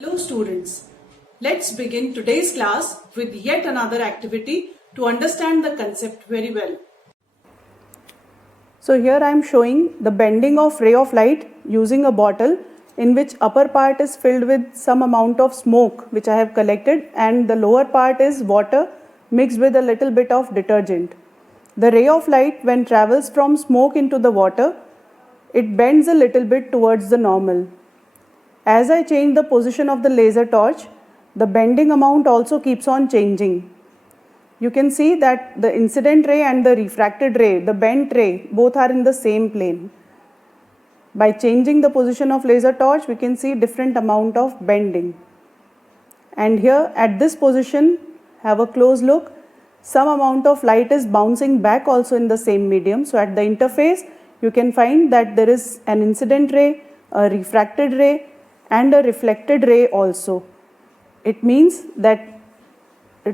Hello students, let's begin today's class with yet another activity to understand the concept very well. So here I am showing the bending of ray of light using a bottle in which upper part is filled with some amount of smoke which I have collected and the lower part is water mixed with a little bit of detergent. The ray of light when travels from smoke into the water, it bends a little bit towards the normal. As I change the position of the laser torch, the bending amount also keeps on changing. You can see that the incident ray and the refracted ray, the bent ray, both are in the same plane. By changing the position of laser torch, we can see different amount of bending. And here at this position, have a close look, some amount of light is bouncing back also in the same medium. So at the interface, you can find that there is an incident ray, a refracted ray, and a reflected ray also. It means that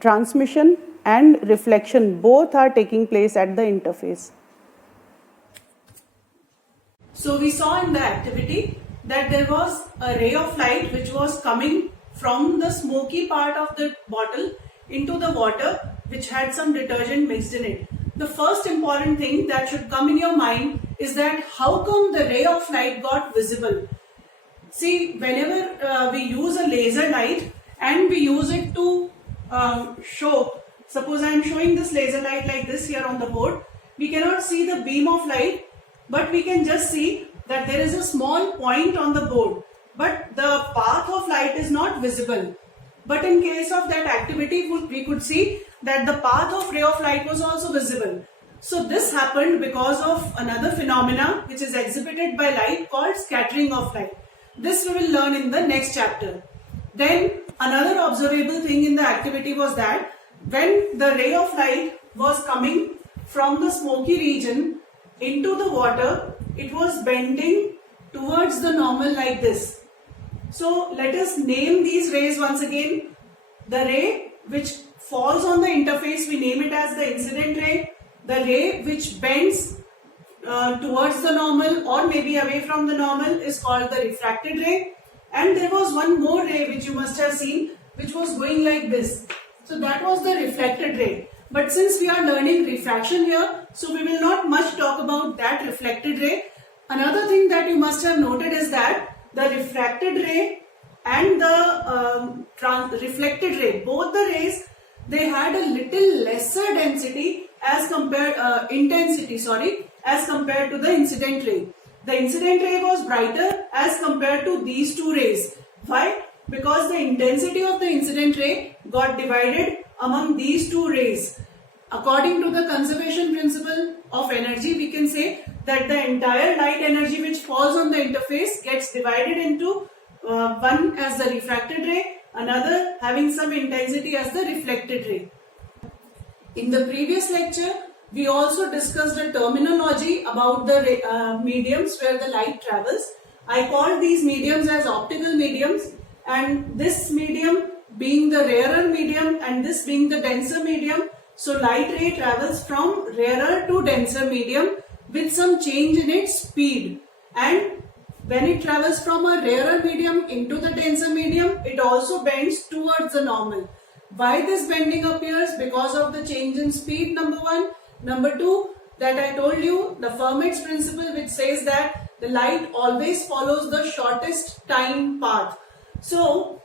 transmission and reflection both are taking place at the interface. So we saw in the activity that there was a ray of light which was coming from the smoky part of the bottle into the water which had some detergent mixed in it. The first important thing that should come in your mind is that how come the ray of light got visible? See, whenever we use a laser light and we use it to show, suppose I am showing this laser light like this here on the board, we cannot see the beam of light, but we can just see that there is a small point on the board, but the path of light is not visible. But in case of that activity, we could see that the path of ray of light was also visible. So this happened because of another phenomena which is exhibited by light called scattering of light. This we will learn in the next chapter. Then another observable thing in the activity was that when the ray of light was coming from the smoky region into the water, it was bending towards the normal like this. So let us name these rays once again. The ray which falls on the interface, we name it as the incident ray. The ray which bends towards the normal or maybe away from the normal is called the refracted ray, and there was one more ray which you must have seen which was going like this. So that was the reflected ray. But since we are learning refraction here, so we will not much talk about that reflected ray. Another thing that you must have noted is that the refracted ray and the reflected ray, both the rays, they had a little lesser density as compared as compared to the incident ray. The incident ray was brighter as compared to these two rays. Why? Because the intensity of the incident ray got divided among these two rays. According to the conservation principle of energy, we can say that the entire light energy which falls on the interface gets divided into one as the refracted ray, another having some intensity as the reflected ray. In the previous lecture, we also discussed a terminology about the mediums where the light travels. I called these mediums as optical mediums, and this medium being the rarer medium and this being the denser medium. So light ray travels from rarer to denser medium with some change in its speed, and when it travels from a rarer medium into the denser medium, it also bends towards the normal. Why this bending appears? Because of the change in speed, number one. Number two, that I told you, the Fermat's principle which says that the light always follows the shortest time path. So,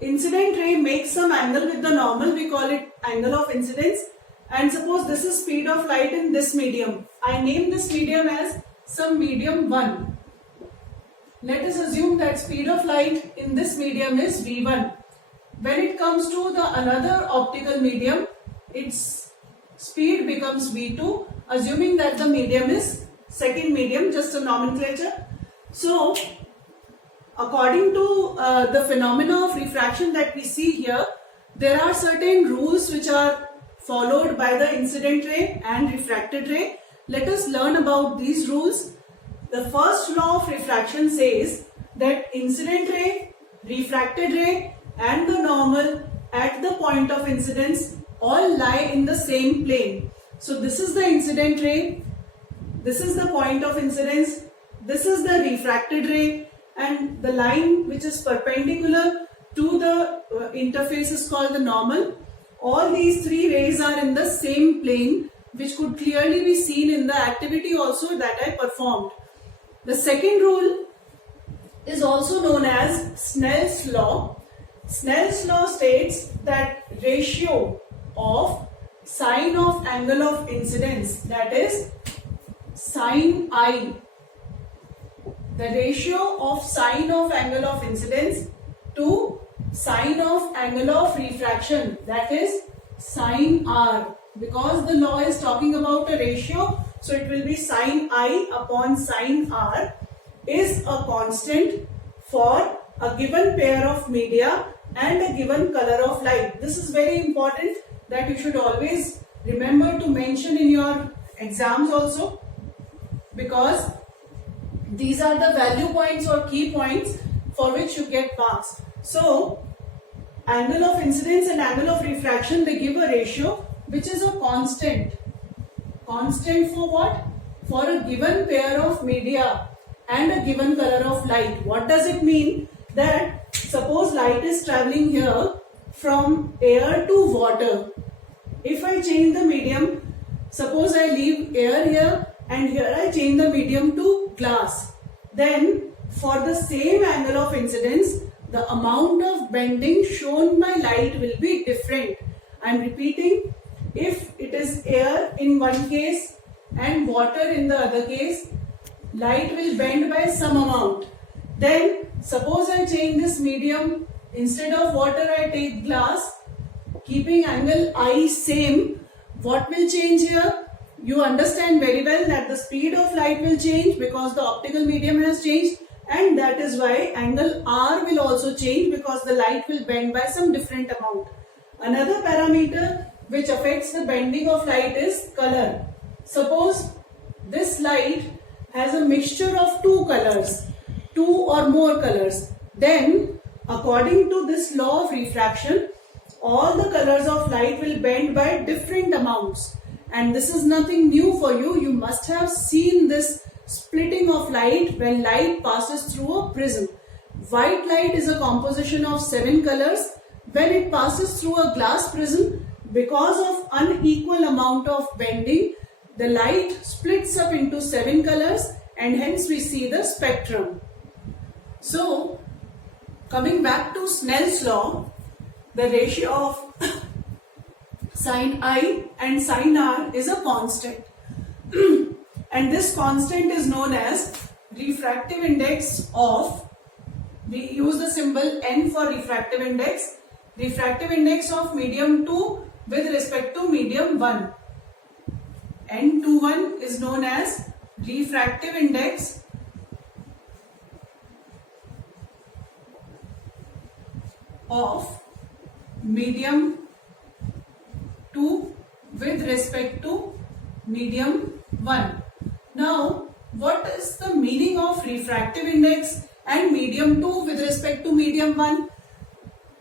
incident ray makes some angle with the normal, we call it angle of incidence. And suppose this is speed of light in this medium. I name this medium as some medium 1. Let us assume that speed of light in this medium is V1. When it comes to the another optical medium, its speed becomes V2, assuming that the medium is second medium, just a nomenclature. So, according to the phenomena of refraction that we see here, there are certain rules which are followed by the incident ray and refracted ray. Let us learn about these rules. The first law of refraction says that incident ray, refracted ray and the normal at the point of incidence all lie in the same plane. So this is the incident ray, this is the point of incidence, this is the refracted ray, and the line which is perpendicular to the interface is called the normal. All these three rays are in the same plane, which could clearly be seen in the activity also that I performed. The second rule is also known as Snell's law. Snell's law states that ratio of sine of angle of incidence, that is sine I, the ratio of sine of angle of incidence to sine of angle of refraction, that is sine R. Because the law is talking about a ratio, so it will be sine I upon sine R is a constant for a given pair of media and a given color of light. This is very important that you should always remember to mention in your exams also, because these are the value points or key points for which you get marks. So, angle of incidence and angle of refraction, they give a ratio which is a constant. Constant for what? For a given pair of media and a given color of light. What does it mean? That suppose light is traveling here from air to water. If I change the medium, suppose I leave air here and here I change the medium to glass, then for the same angle of incidence, the amount of bending shown by light will be different. I am repeating, if it is air in one case and water in the other case, light will bend by some amount. Then suppose I change this medium, instead of water I take glass, keeping angle I same, what will change here? You understand very well that the speed of light will change because the optical medium has changed, and that is why angle R will also change because the light will bend by some different amount. Another parameter which affects the bending of light is color. Suppose this light has a mixture of two colors, two or more colors, then according to this law of refraction, all the colors of light will bend by different amounts. And this is nothing new for you. You must have seen this splitting of light when light passes through a prism. White light is a composition of 7 colors. When it passes through a glass prism, because of unequal amount of bending, the light splits up into 7 colors and hence we see the spectrum. So, coming back to Snell's law, the ratio of sine I and sine R is a constant. And this constant is known as refractive index of, we use the symbol N for refractive index of medium 2 with respect to medium 1. N21 is known as refractive index of medium 2 with respect to medium 1. Now, what is the meaning of refractive index and medium 2 with respect to medium 1?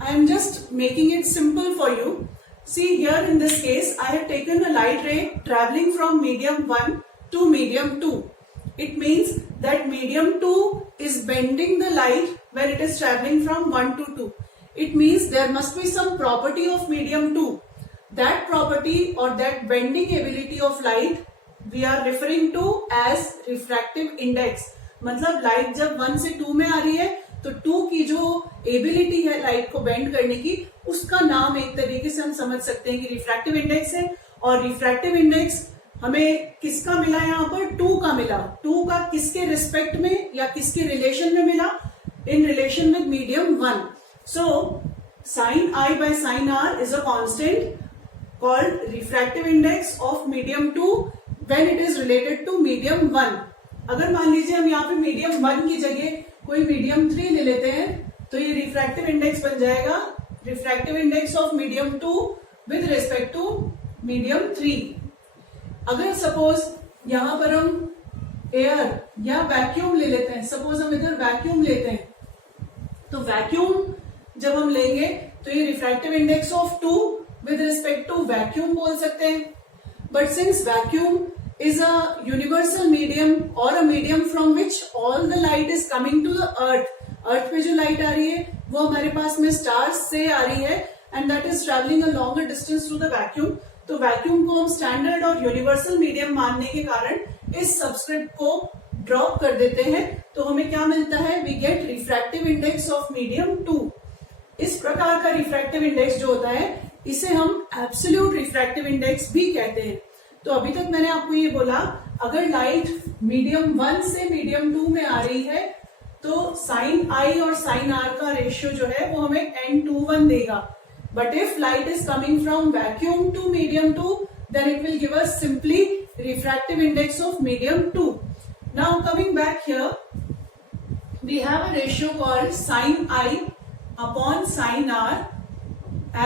I am just making it simple for you. See, here in this case, I have taken a light ray traveling from medium 1 to medium 2. It means that medium 2 is bending the light where it is traveling from 1 to 2. It means there must be some property of medium 2. That property or that bending ability of light we are referring to as refractive index. मतलब light जब 1 से 2 में आ रही है तो 2 की जो एबिलिटी है लाइट को बेंड करने की, उसका नाम एक तरीके से हम समझ सकते हैं कि रिफ्रैक्टिव इंडेक्स है. और रिफ्रैक्टिव इंडेक्स हमें किसका मिला, यहाँ पर 2 का मिला. 2 का किसके रिस्पेक्ट में या किसके रिलेशन में मिला? In relation with medium 1. So sin I by sin R is a constant called refractive index of medium 2 when it is related to medium 1. अगर मान लीजिए हम यहाँ पे मीडियम 1 की जगह कोई मीडियम 3 ले लेते हैं तो ये रिफ्रैक्टिव इंडेक्स बन जाएगा refractive index of medium 2 with respect to medium 3. अगर सपोज यहाँ पर हम एयर या वैक्यूम ले लेते हैं, सपोज हम इधर वैक्यूम लेते हैं, तो वैक्यूम जब हम लेंगे तो ये refractive index of 2 with respect to vacuum बोल सकते हैं. But since vacuum is a universal medium or a medium from which all the light is coming to the earth. अर्थ पे जो लाइट आ रही है वो हमारे पास में स्टार्स से आ रही है and that is travelling a longer distance through the vacuum. तो वैक्यूम को हम स्टैंडर्ड और यूनिवर्सल मीडियम मानने के कारण इस सबस्क्रिप्ट को ड्रॉप कर देते हैं. तो हमें क्या मिलता है? We get refractive index of medium 2. इस प्रकार का रिफ्रैक्टिव इंडेक्स जो होता है इसे हम एब्सोल्यूट रिफ्रैक्टिव इंडेक्स भी कहते हैं. तो अभी तक मैंने आपको ये बोला, अगर लाइट मीडियम 1 से मीडियम 2 में आ रही है तो साइन आई और साइन आर का रेशियो जो है वो हमें n21 देगा. But if light is coming from vacuum to medium 2 then it will give us simply refractive index of medium 2. Now coming back here, we have a ratio called sine i upon sine r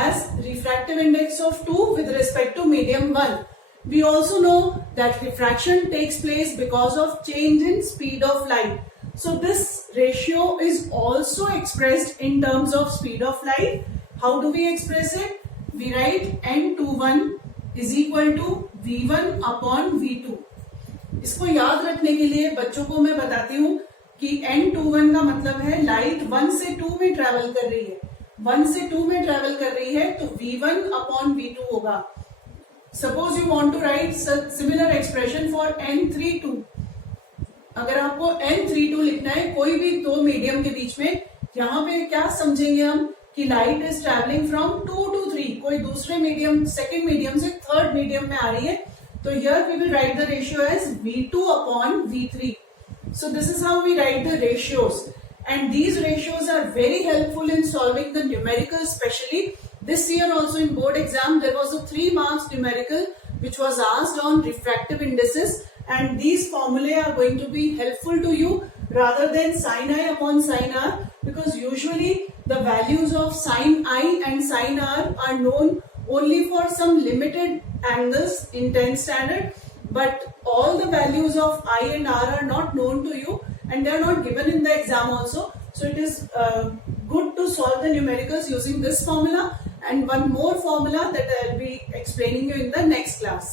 as refractive index of 2 with respect to medium 1. We also know that refraction takes place because of change in speed of light. So this ratio is also expressed in terms of speed of light. How do we express it? We write n21 is equal to v1 upon v2. इसको याद रखने के लिए बच्चों को मैं बताती हूँ कि n21 का मतलब है लाइट 1 से 2 में ट्रेवल कर रही है. 1 से 2 में ट्रेवल कर रही है तो v1 अपॉन v2 होगा. Suppose you want to write similar expression for n32. अगर आपको n32 लिखना है कोई भी दो मीडियम के बीच में, यहाँ पे क्या समझेंगे हम कि light is travelling from 2 to 3, कोई दूसरे मीडियम सेकेंड मीडियम से थर्ड मीडियम में आ रही है. तो here we will write the ratio as v2 upon v3. So this is how we write the ratios, and these ratios are very helpful in solving the numerical. Especially this year also in board exam there was a 3 marks numerical which was asked on refractive indices, and these formulae are going to be helpful to you rather than sin I upon sin r, because usually the values of sin I and sin r are known only for some limited angles in 10th standard, but all the values of I and R are not known to you and they are not given in the exam also. So it is good to solve the numericals using this formula and one more formula that I will be explaining you in the next class.